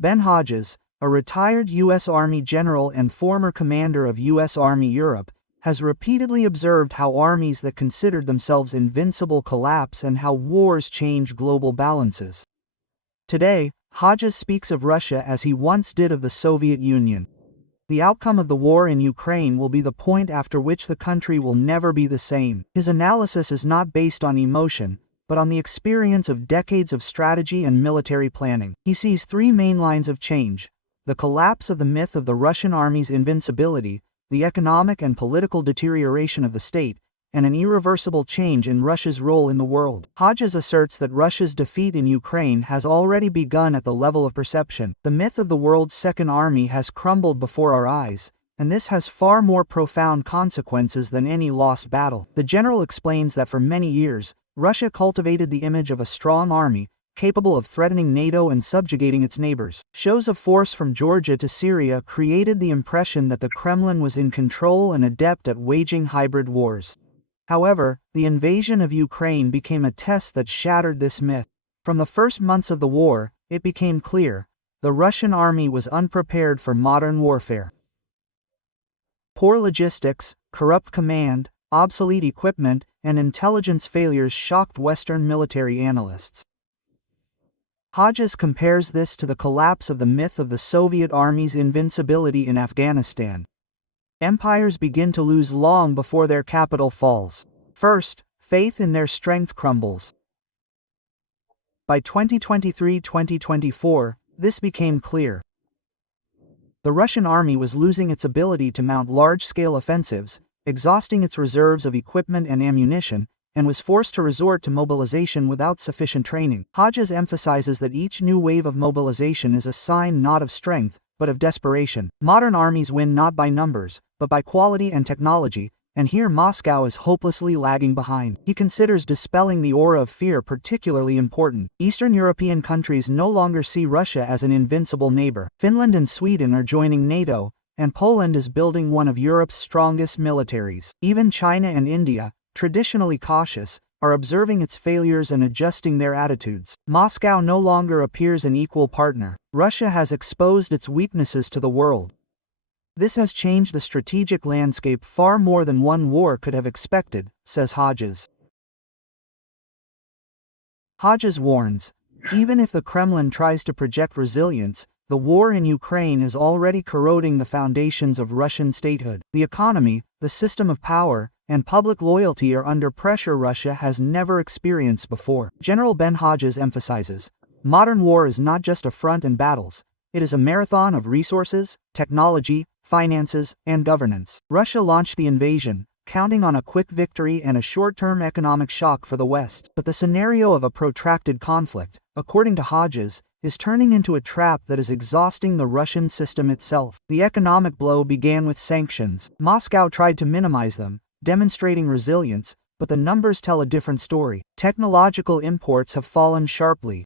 Ben Hodges, a retired U.S. Army general and former commander of U.S. Army Europe, has repeatedly observed how armies that considered themselves invincible collapse and how wars change global balances. Today, Hodges speaks of Russia as he once did of the Soviet Union. The outcome of the war in Ukraine will be the point after which the country will never be the same. His analysis is not based on emotion, but on the experience of decades of strategy and military planning. He sees three main lines of change: the collapse of the myth of the Russian army's invincibility, the economic and political deterioration of the state, and an irreversible change in Russia's role in the world. Hodges asserts that Russia's defeat in Ukraine has already begun at the level of perception. The myth of the world's second army has crumbled before our eyes, and this has far more profound consequences than any lost battle. The general explains that for many years, Russia cultivated the image of a strong army, capable of threatening NATO and subjugating its neighbors. Shows of force from Georgia to Syria created the impression that the Kremlin was in control and adept at waging hybrid wars. However, the invasion of Ukraine became a test that shattered this myth. From the first months of the war, it became clear: the Russian army was unprepared for modern warfare. Poor logistics, corrupt command, obsolete equipment, and intelligence failures shocked Western military analysts. Hodges compares this to the collapse of the myth of the Soviet Army's invincibility in Afghanistan. Empires begin to lose long before their capital falls. First, faith in their strength crumbles. By 2023-2024, this became clear. The Russian army was losing its ability to mount large-scale offensives, exhausting its reserves of equipment and ammunition, and was forced to resort to mobilization without sufficient training. Hodges emphasizes that each new wave of mobilization is a sign not of strength, but of desperation. Modern armies win not by numbers, but by quality and technology, and here Moscow is hopelessly lagging behind. He considers dispelling the aura of fear particularly important. Eastern European countries no longer see Russia as an invincible neighbor. Finland and Sweden are joining NATO, and Poland is building one of Europe's strongest militaries. Even China and India, traditionally cautious, are observing its failures and adjusting their attitudes. Moscow no longer appears an equal partner. Russia has exposed its weaknesses to the world. This has changed the strategic landscape far more than one war could have expected, says Hodges. Hodges warns, even if the Kremlin tries to project resilience, the war in Ukraine is already corroding the foundations of Russian statehood. The economy, the system of power, and public loyalty are under pressure Russia has never experienced before. General Ben Hodges emphasizes, modern war is not just a front and battles, it is a marathon of resources, technology, finances, and governance. Russia launched the invasion, counting on a quick victory and a short-term economic shock for the West. But the scenario of a protracted conflict, according to Hodges, is turning into a trap that is exhausting the Russian system itself. The economic blow began with sanctions. Moscow tried to minimize them, demonstrating resilience, but the numbers tell a different story. Technological imports have fallen sharply.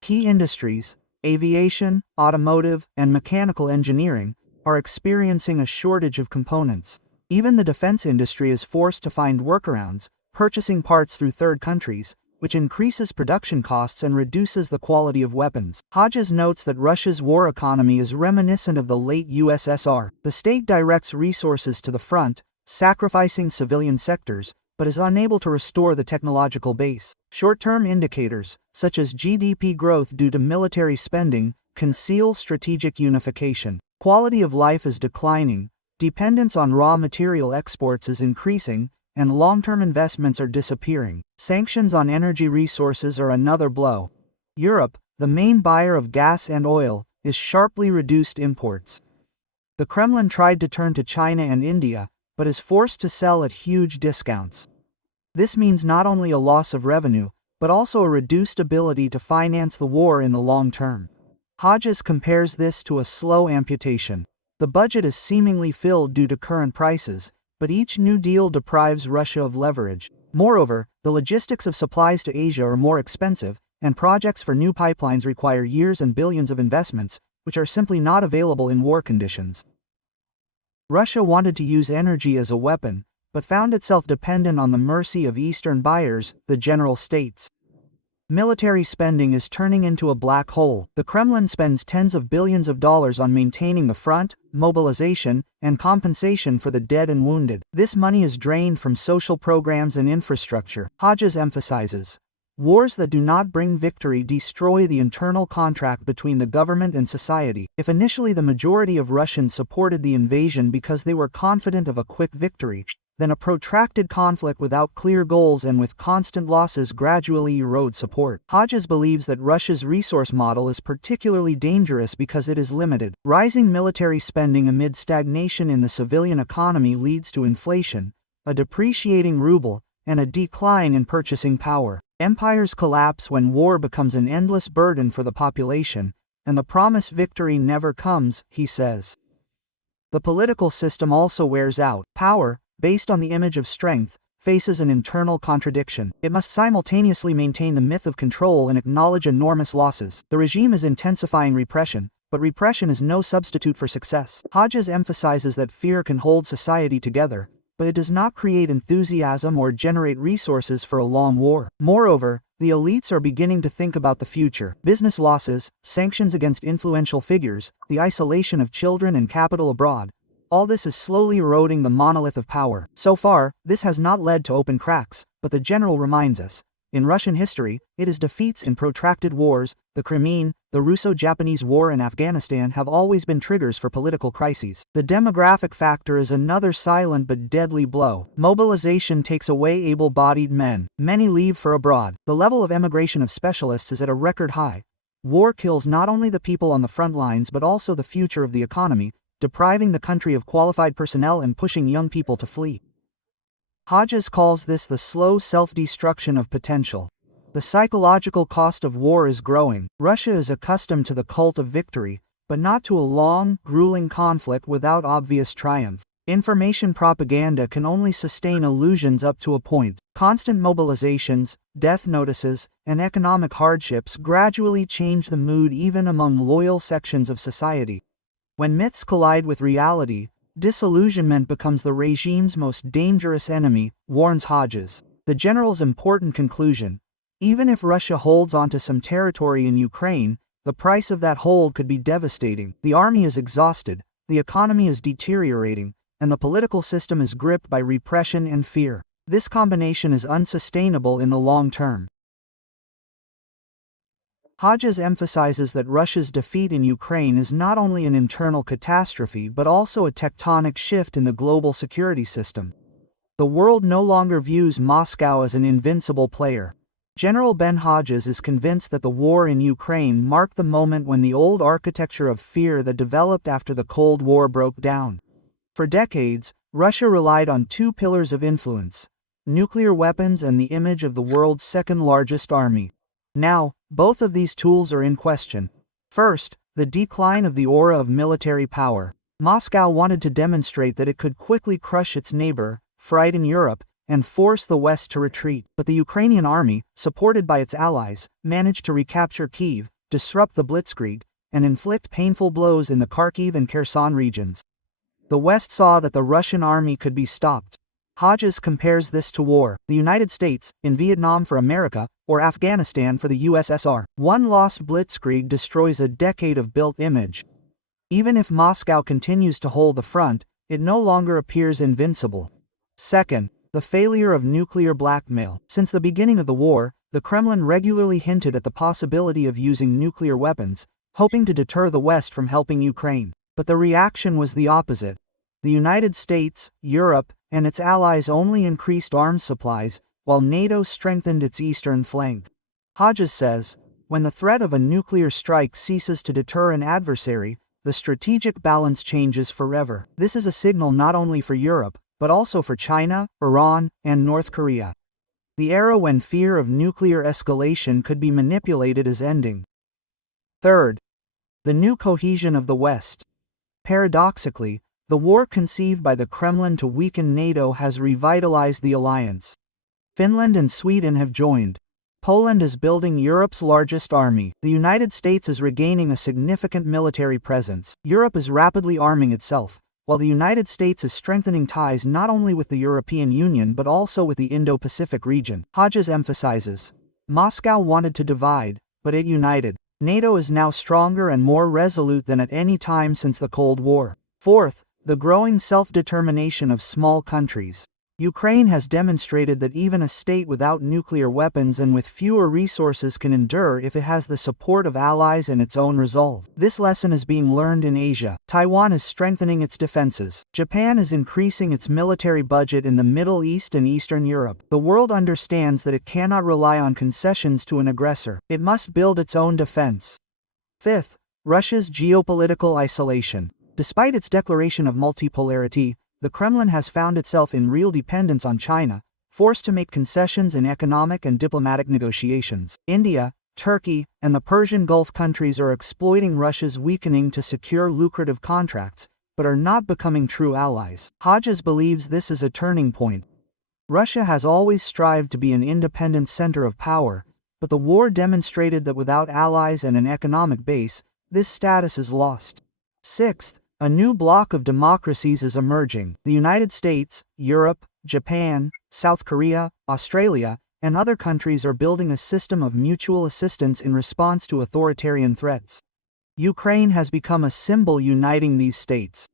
Key industries, aviation, automotive, and mechanical engineering, are experiencing a shortage of components. Even the defense industry is forced to find workarounds, purchasing parts through third countries, which increases production costs and reduces the quality of weapons. Hodges notes that Russia's war economy is reminiscent of the late USSR. The state directs resources to the front, sacrificing civilian sectors, but is unable to restore the technological base. Short-term indicators, such as GDP growth due to military spending, conceal strategic unification. Quality of life is declining, dependence on raw material exports is increasing, and long-term investments are disappearing. Sanctions on energy resources are another blow. Europe, the main buyer of gas and oil, is sharply reduced imports. The Kremlin tried to turn to China and India, but is forced to sell at huge discounts. This means not only a loss of revenue, but also a reduced ability to finance the war in the long term. Hodges compares this to a slow amputation. The budget is seemingly filled due to current prices, but each new deal deprives Russia of leverage. Moreover, the logistics of supplies to Asia are more expensive, and projects for new pipelines require years and billions of investments, which are simply not available in war conditions. Russia wanted to use energy as a weapon, but found itself dependent on the mercy of Eastern buyers, the general states. Military spending is turning into a black hole. The Kremlin spends tens of billions of dollars on maintaining the front, mobilization, and compensation for the dead and wounded. This money is drained from social programs and infrastructure. Hodges emphasizes, wars that do not bring victory destroy the internal contract between the government and society. If initially the majority of Russians supported the invasion because they were confident of a quick victory, then a protracted conflict without clear goals and with constant losses gradually erodes support. Hodges believes that Russia's resource model is particularly dangerous because it is limited. Rising military spending amid stagnation in the civilian economy leads to inflation, a depreciating ruble, and a decline in purchasing power. Empires collapse when war becomes an endless burden for the population, and the promised victory never comes, he says. The political system also wears out. Power, based on the image of strength, faces an internal contradiction. It must simultaneously maintain the myth of control and acknowledge enormous losses. The regime is intensifying repression, but repression is no substitute for success. Hodges emphasizes that fear can hold society together, but it does not create enthusiasm or generate resources for a long war. Moreover, the elites are beginning to think about the future. Business losses, sanctions against influential figures, the isolation of children and capital abroad, all this is slowly eroding the monolith of power. So far, this has not led to open cracks, but the general reminds us. In Russian history, it is defeats in protracted wars. The Crimean, the Russo-Japanese War and Afghanistan have always been triggers for political crises. The demographic factor is another silent but deadly blow. Mobilization takes away able-bodied men. Many leave for abroad. The level of emigration of specialists is at a record high. War kills not only the people on the front lines but also the future of the economy, depriving the country of qualified personnel and pushing young people to flee. Hodges calls this the slow self-destruction of potential. The psychological cost of war is growing. Russia is accustomed to the cult of victory, but not to a long, grueling conflict without obvious triumph. Information propaganda can only sustain illusions up to a point. Constant mobilizations, death notices, and economic hardships gradually change the mood even among loyal sections of society. When myths collide with reality, disillusionment becomes the regime's most dangerous enemy, warns Hodges. The general's important conclusion: even if Russia holds onto some territory in Ukraine, the price of that hold could be devastating. The army is exhausted, the economy is deteriorating, and the political system is gripped by repression and fear. This combination is unsustainable in the long term. Hodges emphasizes that Russia's defeat in Ukraine is not only an internal catastrophe but also a tectonic shift in the global security system. The world no longer views Moscow as an invincible player. General Ben Hodges is convinced that the war in Ukraine marked the moment when the old architecture of fear that developed after the Cold War broke down. For decades, Russia relied on two pillars of influence: nuclear weapons and the image of the world's second-largest army. Now, both of these tools are in question. First, the decline of the aura of military power. Moscow wanted to demonstrate that it could quickly crush its neighbor, frighten Europe, and force the West to retreat. But the Ukrainian army, supported by its allies, managed to recapture Kyiv, disrupt the blitzkrieg, and inflict painful blows in the Kharkiv and Kherson regions. The West saw that the Russian army could be stopped. Hodges compares this to war: the United States, in Vietnam for America, or Afghanistan for the USSR. One lost blitzkrieg destroys a decade of built image. Even if Moscow continues to hold the front, it no longer appears invincible. Second, the failure of nuclear blackmail. Since the beginning of the war, the Kremlin regularly hinted at the possibility of using nuclear weapons, hoping to deter the West from helping Ukraine. But the reaction was the opposite. The United States, Europe, and its allies only increased arms supplies, while NATO strengthened its eastern flank. Hodges says, when the threat of a nuclear strike ceases to deter an adversary, the strategic balance changes forever. This is a signal not only for Europe, but also for China, Iran, and North Korea. The era when fear of nuclear escalation could be manipulated is ending. Third, the new cohesion of the West. Paradoxically, the war conceived by the Kremlin to weaken NATO has revitalized the alliance. Finland and Sweden have joined. Poland is building Europe's largest army. The United States is regaining a significant military presence. Europe is rapidly arming itself, while the United States is strengthening ties not only with the European Union but also with the Indo-Pacific region. Hodges emphasizes, Moscow wanted to divide, but it united. NATO is now stronger and more resolute than at any time since the Cold War. Fourth, the growing self-determination of small countries. Ukraine has demonstrated that even a state without nuclear weapons and with fewer resources can endure if it has the support of allies and its own resolve. This lesson is being learned in Asia. Taiwan is strengthening its defenses. Japan is increasing its military budget in the Middle East and Eastern Europe. The world understands that it cannot rely on concessions to an aggressor. It must build its own defense. Fifth, Russia's geopolitical isolation. Despite its declaration of multipolarity, the Kremlin has found itself in real dependence on China, forced to make concessions in economic and diplomatic negotiations. India, Turkey, and the Persian Gulf countries are exploiting Russia's weakening to secure lucrative contracts, but are not becoming true allies. Hodges believes this is a turning point. Russia has always strived to be an independent center of power, but the war demonstrated that without allies and an economic base, this status is lost. Sixth, a new bloc of democracies is emerging. The United States, Europe, Japan, South Korea, Australia, and other countries are building a system of mutual assistance in response to authoritarian threats. Ukraine has become a symbol uniting these states.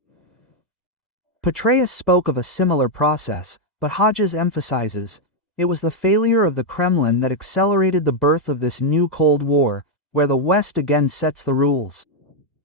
Petraeus spoke of a similar process, but Hodges emphasizes, it was the failure of the Kremlin that accelerated the birth of this new Cold War, where the West again sets the rules.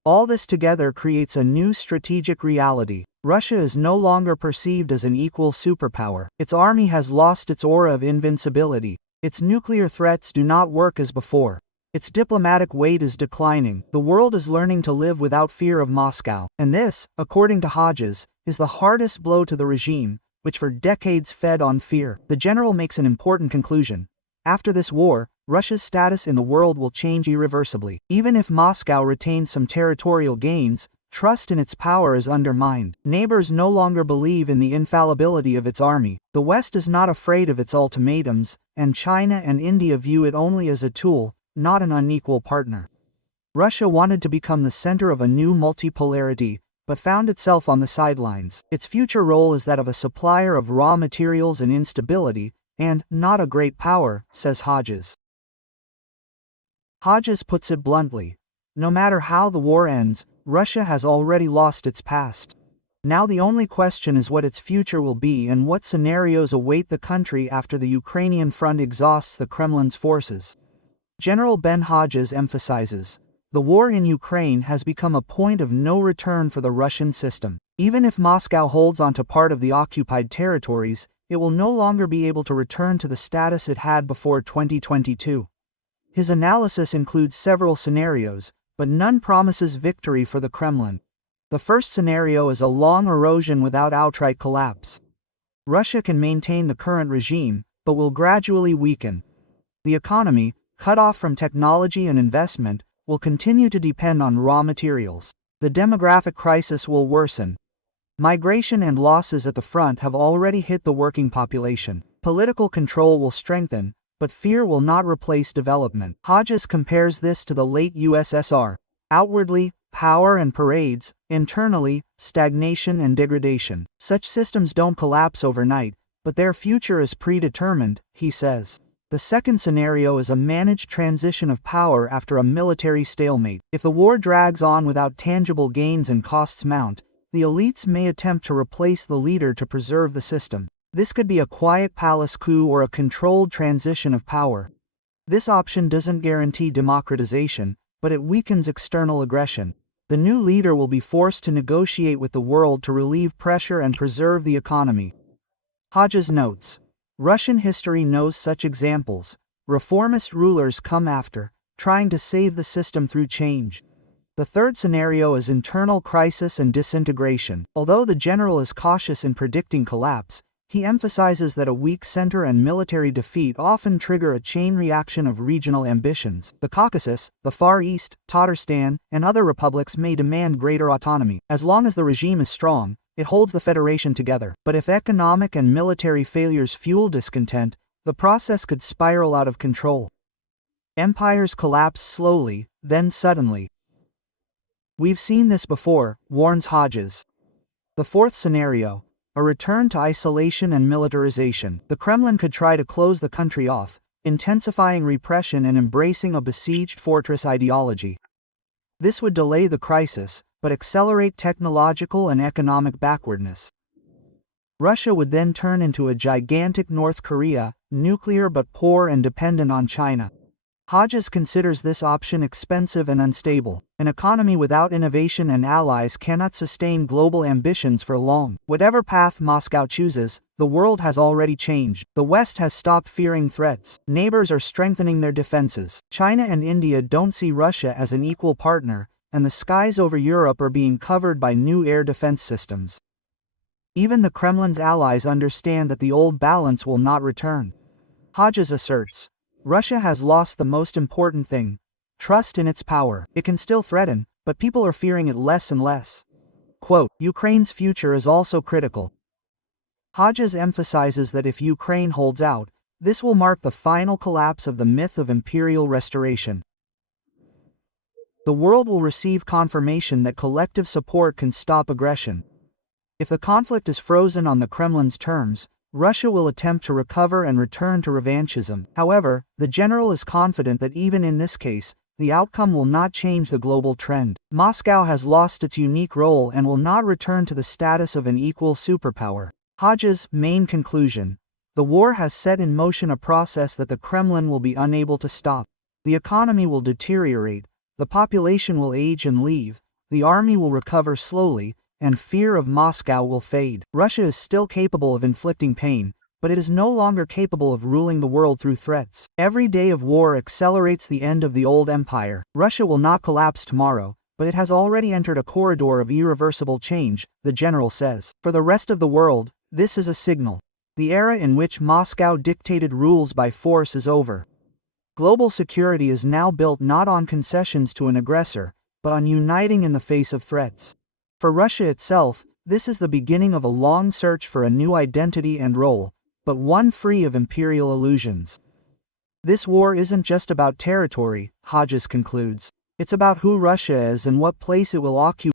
All this together creates a new strategic reality. Russia is no longer perceived as an equal superpower. Its army has lost its aura of invincibility. Its nuclear threats do not work as before. Its diplomatic weight is declining. The world is learning to live without fear of Moscow. And this, according to Hodges, is the hardest blow to the regime, which for decades fed on fear. The general makes an important conclusion. After this war, Russia's status in the world will change irreversibly. Even if Moscow retains some territorial gains, trust in its power is undermined. Neighbors no longer believe in the infallibility of its army. The West is not afraid of its ultimatums, and China and India view it only as a tool, not an unequal partner. Russia wanted to become the center of a new multipolarity, but found itself on the sidelines. Its future role is that of a supplier of raw materials and instability, and not a great power, says Hodges. Hodges puts it bluntly. No matter how the war ends, Russia has already lost its past. Now the only question is what its future will be and what scenarios await the country after the Ukrainian front exhausts the Kremlin's forces. General Ben Hodges emphasizes, the war in Ukraine has become a point of no return for the Russian system. Even if Moscow holds onto part of the occupied territories, it will no longer be able to return to the status it had before 2022. His analysis includes several scenarios, but none promises victory for the Kremlin. The first scenario is a long erosion without outright collapse. Russia can maintain the current regime, but will gradually weaken. The economy, cut off from technology and investment, will continue to depend on raw materials. The demographic crisis will worsen. Migration and losses at the front have already hit the working population. Political control will strengthen, but fear will not replace development. Hodges compares this to the late USSR. Outwardly, power and parades; internally, stagnation and degradation. Such systems don't collapse overnight, but their future is predetermined, he says. The second scenario is a managed transition of power after a military stalemate. If the war drags on without tangible gains and costs mount, the elites may attempt to replace the leader to preserve the system. This could be a quiet palace coup or a controlled transition of power. This option doesn't guarantee democratization, but it weakens external aggression. The new leader will be forced to negotiate with the world to relieve pressure and preserve the economy. Hodges notes, Russian history knows such examples. Reformist rulers come after, trying to save the system through change. The third scenario is internal crisis and disintegration. Although the general is cautious in predicting collapse, he emphasizes that a weak center and military defeat often trigger a chain reaction of regional ambitions. The Caucasus, the Far East, Tatarstan, and other republics may demand greater autonomy. As long as the regime is strong, it holds the federation together. But if economic and military failures fuel discontent, the process could spiral out of control. Empires collapse slowly, then suddenly. We've seen this before, warns Hodges. The fourth scenario, a return to isolation and militarization. The Kremlin could try to close the country off, intensifying repression and embracing a besieged fortress ideology. This would delay the crisis, but accelerate technological and economic backwardness. Russia would then turn into a gigantic North Korea, nuclear but poor and dependent on China. Hodges considers this option expensive and unstable. An economy without innovation and allies cannot sustain global ambitions for long. Whatever path Moscow chooses, the world has already changed. The West has stopped fearing threats. Neighbors are strengthening their defenses. China and India don't see Russia as an equal partner, and the skies over Europe are being covered by new air defense systems. Even the Kremlin's allies understand that the old balance will not return. Hodges asserts, Russia has lost the most important thing, trust in its power. It can still threaten, but people are fearing it less and less. Quote, Ukraine's future is also critical. Hodges emphasizes that if Ukraine holds out, this will mark the final collapse of the myth of imperial restoration. The world will receive confirmation that collective support can stop aggression. If the conflict is frozen on the Kremlin's terms, Russia will attempt to recover and return to revanchism. However, the general is confident that even in this case, the outcome will not change the global trend. Moscow has lost its unique role and will not return to the status of an equal superpower. Hodges' main conclusion: the war has set in motion a process that the Kremlin will be unable to stop. The economy will deteriorate, the population will age and leave, the army will recover slowly, and fear of Moscow will fade. Russia is still capable of inflicting pain, but it is no longer capable of ruling the world through threats. Every day of war accelerates the end of the old empire. Russia will not collapse tomorrow, but it has already entered a corridor of irreversible change, the general says. For the rest of the world, this is a signal. The era in which Moscow dictated rules by force is over. Global security is now built not on concessions to an aggressor, but on uniting in the face of threats. For Russia itself, this is the beginning of a long search for a new identity and role, but one free of imperial illusions. This war isn't just about territory, Hodges concludes. It's about who Russia is and what place it will occupy